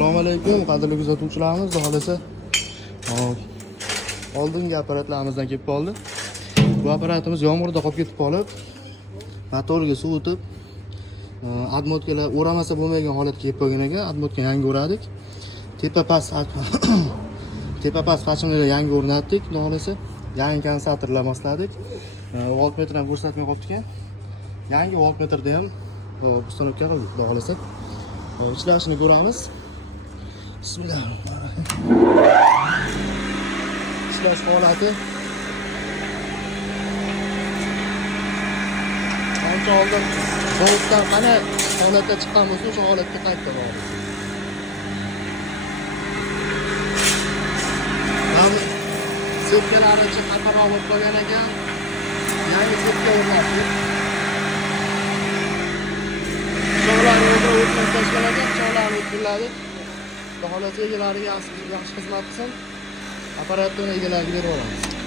Assalomu alaykum, qadrli kuzatuvchilarimiz. Xudo xolasa, oldingi apparatlarimizdan kelib qoldi. Bu apparatimiz yomg'irda qolib ketib qolib, motorga suv o'tib, admotkalar o'ramasa bo'lmaydigan holatga kelib qolgan ekan. Admotka yangi o'radik. Tepa past qachonlar yangi o'rnatdik. Xudo xolasa, yangi kondensatorlar mosladik. Voltmetr ham ko'rsatmay qolibdi ekan. Yangi voltmetrda ham uстановка qildik, xudo xolasa. İşlashini ko'ramiz. Bismillahirrohmanirrohim. İşlash holati. Qancha oldin zavoddan qana holatda chiqqan bo'lsa, o'sha holatga qaytdi boramiz. Mana sepkalari ichi qattiqroq bo'lib qolgan ekan. Yangi sepka o'rnatdik. Tashlanadi, cho'g'larni o'tkaziladi. Xudo xolasa egalariga yaxshi xizmat qilsin. Apparatni egalariga berib olamiz.